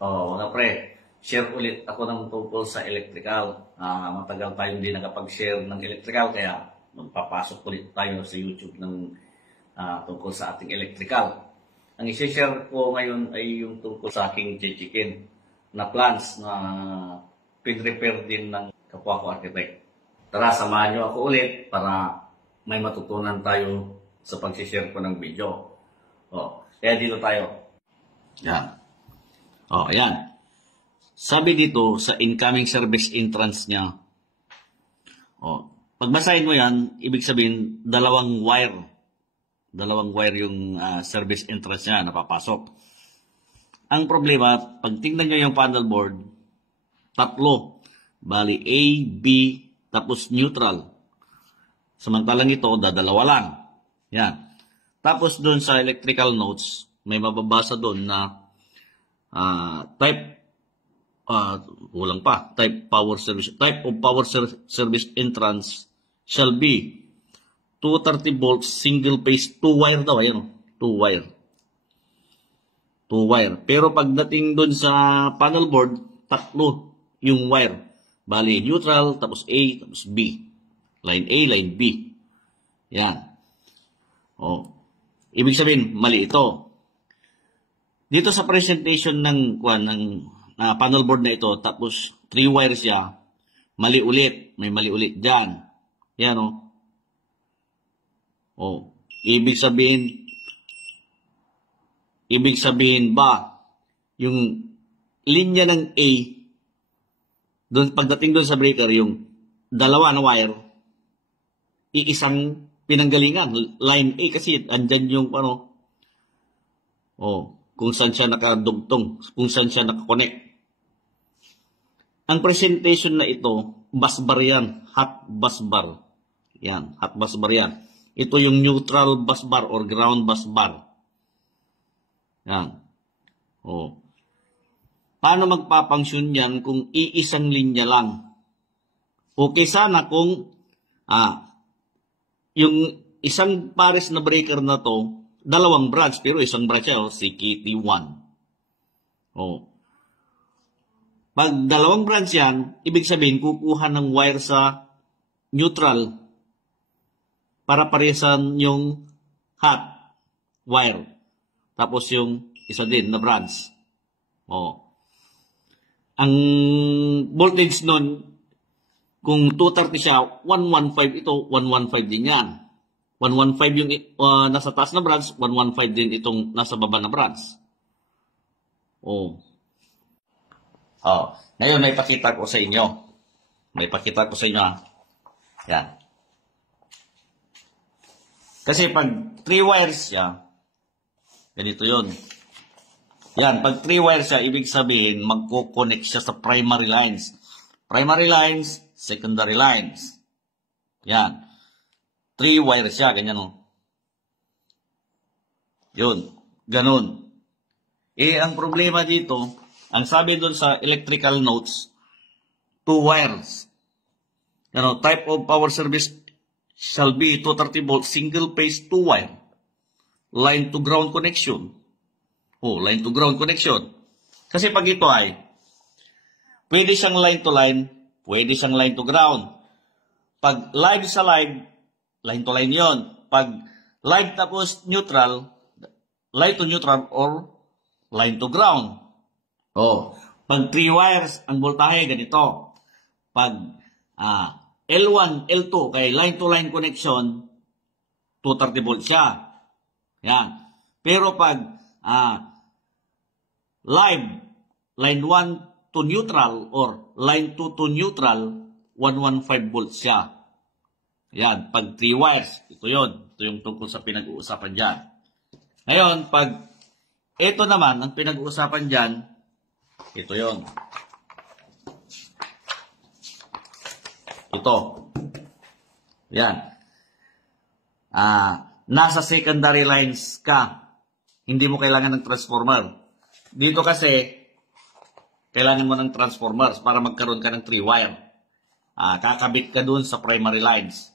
Mga pre, share ulit ako ng tungkol sa electrical. Matagal tayo hindi nakapag-share ng electrical, kaya magpapasok ulit tayo sa YouTube ng tungkol sa ating electrical. Ang isi-share ko ngayon ay yung tungkol sa aking chichikin na plans na pin-repair din ng kapwa ko architect. Tara, samahan nyo ako ulit para may matutunan tayo sa pag-share ko ng video. Kaya dito tayo. Yan. Ayan. Sabi dito sa incoming service entrance niya. Pagbasahin mo yan, ibig sabihin dalawang wire. Dalawang wire yung service entrance niya na papasok. Ang problema, pag tingnan nyo yung panel board, tatlo. Bali A, B, tapos neutral. Samantalang ito, dadalawa lang. Yan. Tapos doon sa electrical notes, may mababasa doon na type of power service entrance shall be 230 volts single phase 2 wire daw, ayan, 2 wire. Pero pagdating doon sa panel board, tatlo yung wire. Bali neutral, tapos A, tapos B. Line A, line B. Yan. Ibig sabihin, mali ito. Dito sa presentation ng panel board na ito, tapos 3 wires siya, mali ulit. May mali ulit dyan. Yan Ibig sabihin ba, yung linya ng A, doon, pagdating doon sa breaker, yung dalawa na wire, iisang pinanggalingan. Line A kasi, andyan yung kung saan siya nakadugtong, kung saan siya nakakonect. Ang presentation na ito, busbar yan, hot busbar. Yan, hot busbar yan. Ito yung neutral busbar or ground busbar. Yan. Paano magpapangsyon yan kung iisang linya lang? Okay sana kung yung isang pares na breaker na to, dalawang branch, pero isang branch siya, CKT1. Pag dalawang branch yan, ibig sabihin, kukuha ng wire sa neutral para paresan yung hot wire. Tapos yung isa din na branch. Ang voltage nun, kung 230 siya, 115 ito, 115 din yan. 115 yung nasa taas na branch, 115 din itong nasa baba na branch. Ngayon, may pakita ko sa inyo. Yan. Kasi pag 3 wires siya, ganito yun. Yan, pag 3 wires siya, ibig sabihin, magko-connect siya sa primary lines. Primary lines, secondary lines. Yan. 3 wires siya, ganyan Yun, ganun. Ang problema dito, ang sabi doon sa electrical notes, 2 wires. Type of power service shall be 230 volt single phase 2 wire. Line to ground connection. Line to ground connection. Kasi pag ito ay, pwede siyang line to line, pwede siyang line to ground. Pag live sa live, line to line yon. Pag live tapos neutral, line to neutral or line to ground. Pag 3 wires, ang voltahe ganito. Pag L1, L2, kay line to line connection, 230 volt siya. Yan. Pero pag live, line 1 to neutral or line 2 to neutral, 115 volts siya. Yan, pag 3 wires, ito yun. Ito yung tungkol sa pinag-uusapan dyan. Ngayon, pag ito naman, ang pinag-uusapan dyan, ito yun. Ito. Yan. Nasa secondary lines ka. Hindi mo kailangan ng transformer. Dito kasi, kailangan mo ng transformers para magkaroon ka ng 3 wire. Kakabit ka dun sa primary lines.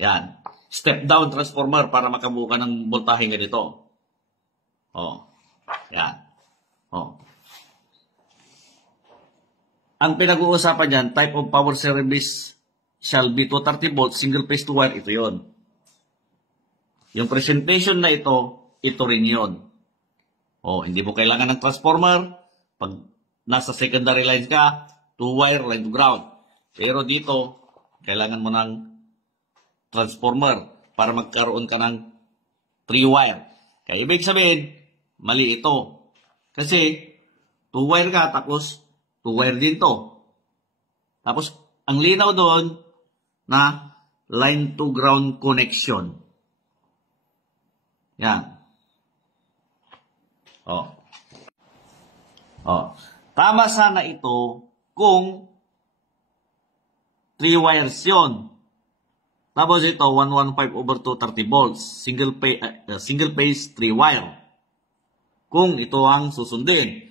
Yan. Step down transformer para makabuo ka ng voltahe ganito. Yan. Oh. Ang pinag-uusapan dyan, type of power service shall be 230 volts, single phase to wire, ito yon. Yung presentation na ito rin yon. Oh, hindi mo kailangan ng transformer. Pag nasa secondary lines ka, 2 wire, line to ground. Pero dito, kailangan mo ng transformer para magkaroon ka ng 3 wire. Kaya ibig sabihin, mali ito. Kasi, 2 wire ka, tapos 2 wire din to. Tapos, ang linaw doon na line to ground connection. Yan. Oh. Oh. Tama sana ito kung 3 wires yon. Tapos ito, 115 over 230 volts. Single phase 3 wire. Kung ito ang susundin.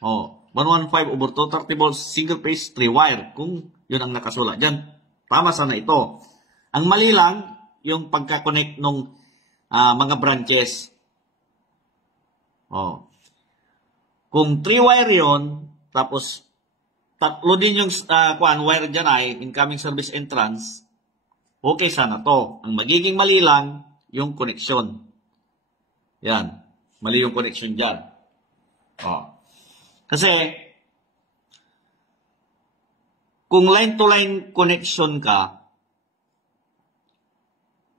Oh, 115 over 230 volts, single phase 3 wire. Kung yun ang nakasulat dyan. Tama sana ito. Ang mali lang, yung pagka-connect ng mga branches. Oh. Kung 3 wire yon, tapos tatlo din yung wire dyan ay incoming service entrance, okay sana to. Ang magiging mali lang, yung connection. Yan. Mali yung connection dyan. Oh. Kasi, kung line-to-line connection ka,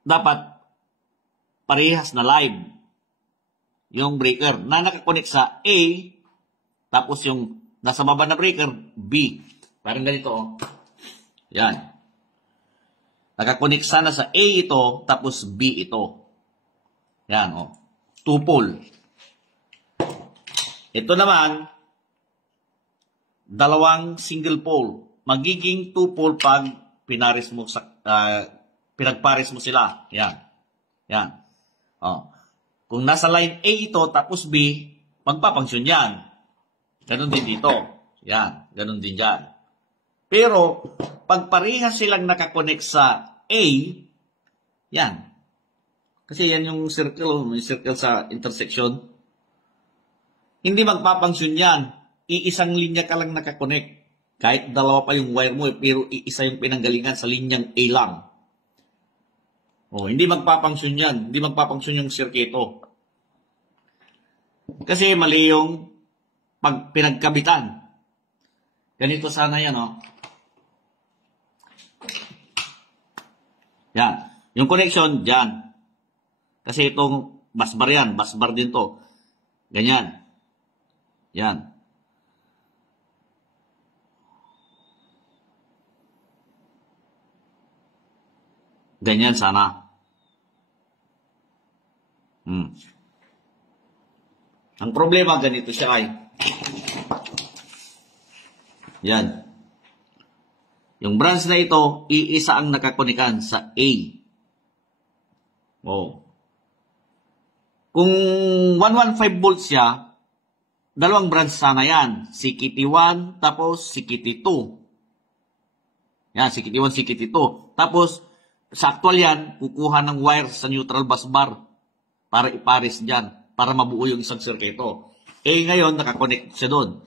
dapat parehas na live yung breaker na nakakonect sa A, tapos yung nasa baba na breaker, B. Parang ganito, oh. Yan. Nakakonect sana sa A ito, tapos B ito. Yan, oh. 2 pole. Ito naman, dalawang single pole. Magiging 2 pole pag pinagpares mo sila. Yan. Yan. Oh. Kung nasa line A ito, tapos B, magpapangsyon yan. Ganon din dito. Yan. Ganon din dyan. Pero, pag parehas silang nakakonect sa A, yan. Kasi yan yung circle, may circle sa intersection. Hindi magpapangsyon yan. Iisang linya ka lang nakakonect. Kahit dalawa pa yung wire mo, pero iisa yung pinanggalingan sa linyang A lang. Oh, hindi magpapangsyon yan. Hindi magpapangsyon yung sirkito. Kasi mali yung pag pinagkabitan. Ganito sana yan, oh. Yan. Yung connection, dyan. Kasi itong busbar yan. Busbar din to. Ganyan. Yan. Ganyan sana. Ang problema, ganito siya ay. Yan. Yung branch na ito, iisa ang nakakonikan sa A. Oh. Kung 115 volts siya, dalawang branch sana yan. CKT1, tapos CKT2. Yan, CKT1, CKT2. Tapos, sa actual yan, kukuha ng wire sa neutral bus bar para ipares dyan, para mabuo yung isang sirkito. Eh, ngayon, nakakonect siya doon.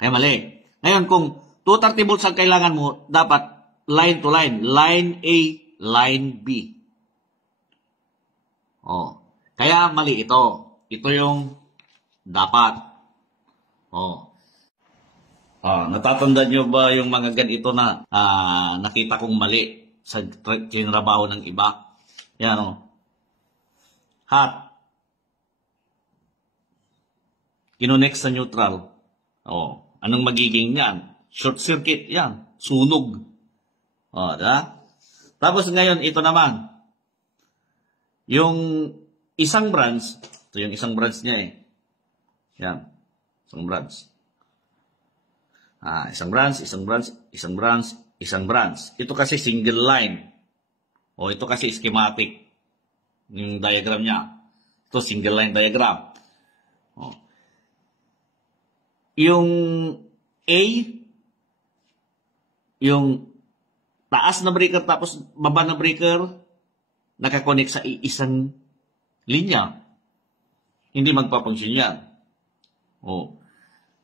Kaya mali. Ngayon, kung 230 volts ang kailangan mo, dapat line to line. Line A, line B. Oh. Kaya mali ito. Ito yung dapat. Oh. Natatandaan nyo ba yung mga ganito na nakita kong mali sa kinrabaho ng iba? Yan, oh. Hot. Kinonek sa neutral. Oh. Anong magiging yan? Short circuit yan. Sunog. Oh, da? Tapos ngayon, ito naman. Yung isang branch, ito yung isang branch niya eh. Yan. Isang branch. Isang branch, isang branch, isang branch, isang branch. Ito kasi single line. O ito kasi schematic. Yung diagram niya. Ito single line diagram. O. Yung A, yung taas na breaker tapos baba na breaker, nakakonect sa isang linya. hindi magpapunction yan. Oh.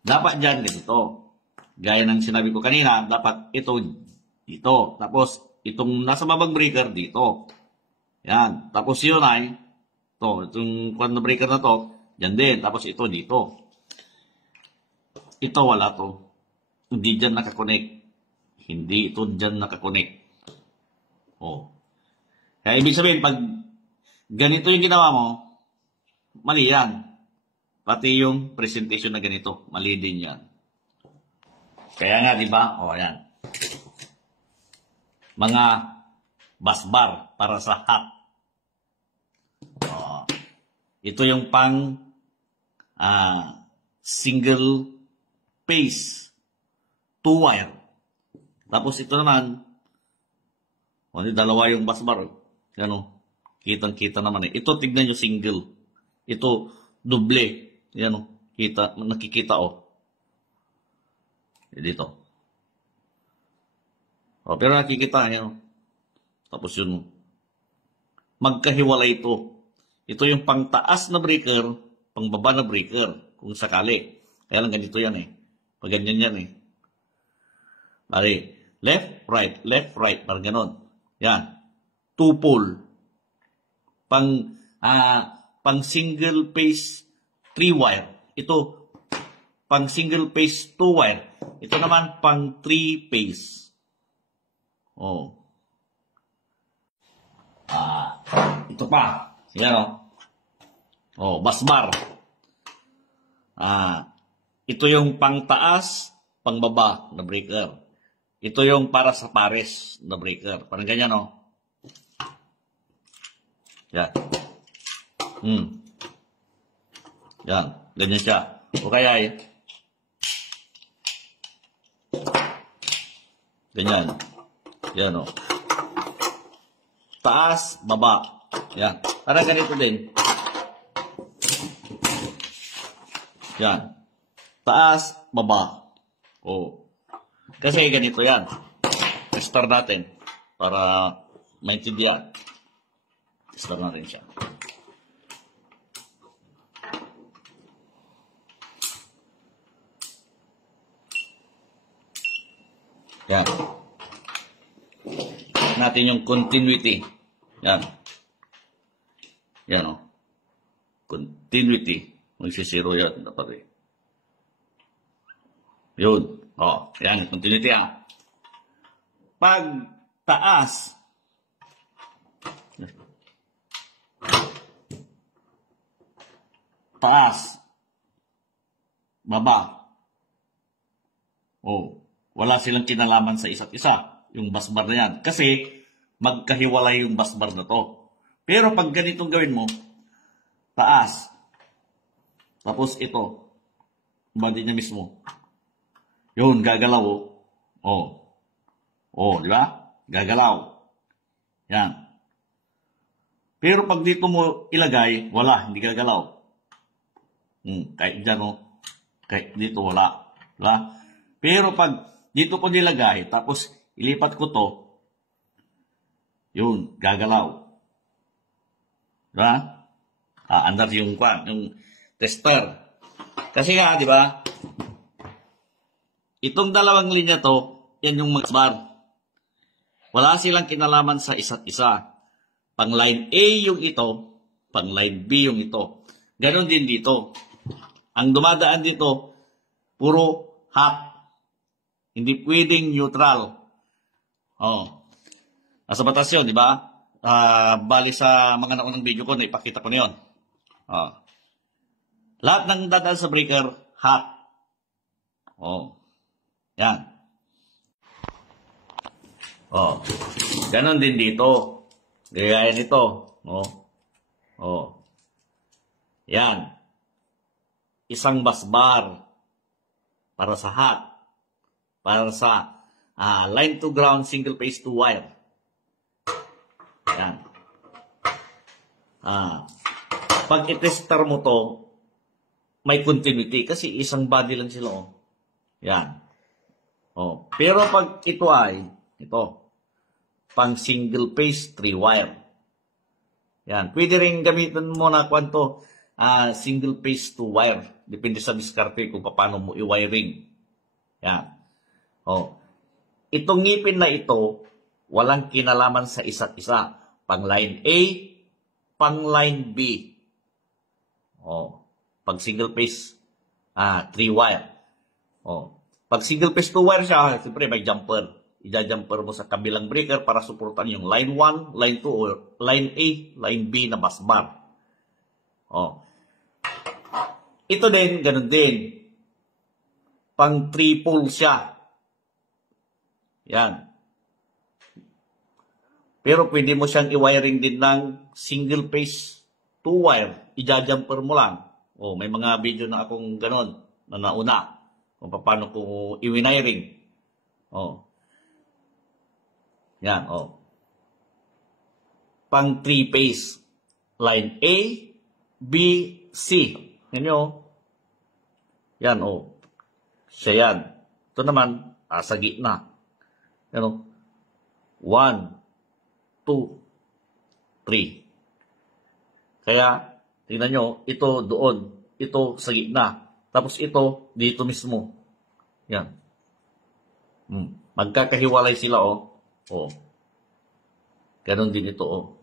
Dapat dyan ganito. Gaya ng sinabi ko kanina, dapat ito dito. Tapos, itong nasa babang breaker dito. Yan. Tapos yun ay, itong kwan na breaker na to, yan din. Tapos ito dito. Ito wala to. Hindi dyan nakakonect. Hindi ito dyan nakakonect. Oh. Kaya ibig sabihin, pag ganito yung ginawa mo, mali yan. Pati yung presentation na ganito, mali din yan. Kaya nga, di ba? O, yan. Mga busbar para sa hot. O, ito yung pang single phase 2-wire. Tapos ito naman, dalawa yung busbar. Yan o, kitang-kita naman eh. Ito, tignan nyo single. Ito, doble. Yan o, nakikita o. Dito. O, pero nakikita, yan o. Tapos yun, magkahiwalay ito. Ito yung pangtaas na breaker, pangbaba na breaker, kung sakali. Kaya lang ganito yan eh. Pag ganyan yan eh. Bari, left, right, parang ganon. Yan. 2-pole. Pang single phase 3-wire. Ito, pang single phase 2-wire. Ito naman pang 3-phase. Oh. Ito pa. Yan o. Oh, busbar. Ito yung pangtaas, pangbaba na breaker. Ito yung para sa pares na breaker. Parang ganyan o. Yan. Yan. Ganyan siya. O kaya eh. Ganyan. Yan o. Taas, baba. Yan. Parang ganito din. Yan. Taas, baba. O. Kasi ganito yan. Tester natin. Para maintindihan. Tester natin siya. Yan. Natin yung continuity. Yan. Yan o. Continuity. Magsisiro yan. Dapat eh. Yun. O. Yan. Continuity ah. Pag taas. Taas. Baba. O. Wala silang kinalaman sa isa't isa, yung busbar na yan. Kasi, magkahiwalay yung busbar na to. Pero pag ganitong gawin mo, taas. Tapos ito, body niya mismo. Yun, gagalaw. Di ba? Gagalaw. Yan. Pero pag dito mo ilagay, wala, hindi gagalaw. Kahit dyan kahit dito wala. Diba? Pero pag dito ko nilagay, tapos ilipat ko to, yun, gagalaw. Diba? Andar yung tester. Kasi nga, di ba? Itong dalawang linya to, yan yung busbar. Wala silang kinalaman sa isa't isa. Pang line A yung ito, pang line B yung ito. Ganon din dito. Ang dumadaan dito, puro hot. Hindi pwedeng neutral. Nasa batas yun, di ba? Bali sa mga naunang video ko, naipakita ko na yun. Lahat ng dadaan sa breaker, hot. Yan. Ganon din dito. Gaya nito. Yan. Isang busbar para sa hot. Para sa line to ground single phase 2-wire. Yan. Pag i-tester mo to, may continuity kasi isang body lang sila. Yan. Pero pag ito ay, pang single phase 3-wire. Yan. Pwede rin gamitin mo na kwanto single phase to wire. Depende sa diskarte kung paano mo i-wiring. Yan. Oh. Itong ngipin na ito, walang kinalaman sa isa't isa. Pang line A, pang line B. Oh. Pag single phase, 3 wire. Oh. Pag single phase 2 wire siya, siyempre may jumper. Ija-jumper mo sa kabilang breaker para suportan yung line 1, line 2, or line A, line B na bus bar. Oh. Ito din, ganun din. Pang 3 pole siya. Yan. Pero pwede mo siyang i-wiring din ng single phase 2 wire. Ija-jumper mo lang. Oh, may mga video na akong ganun na nauna kung paano ko i-wiring. Oh. Yan, oh. Pang 3 phase. Line A, B, C. Yan yun, oh. Yan, oh. Siya yan. Ito naman, sa gitna. Yan, oh. 1, 2, 3. Kaya, tingnan nyo, ito doon. Ito sa gitna. Tapos ito, dito mismo. Yan. Magkakahiwalay sila, oh. Oh. Ganon din ito, oh.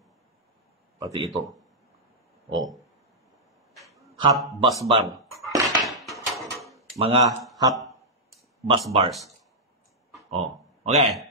Pati ito. Oh. Hot bus bar. Mga hot bus bars. Oh. Okay.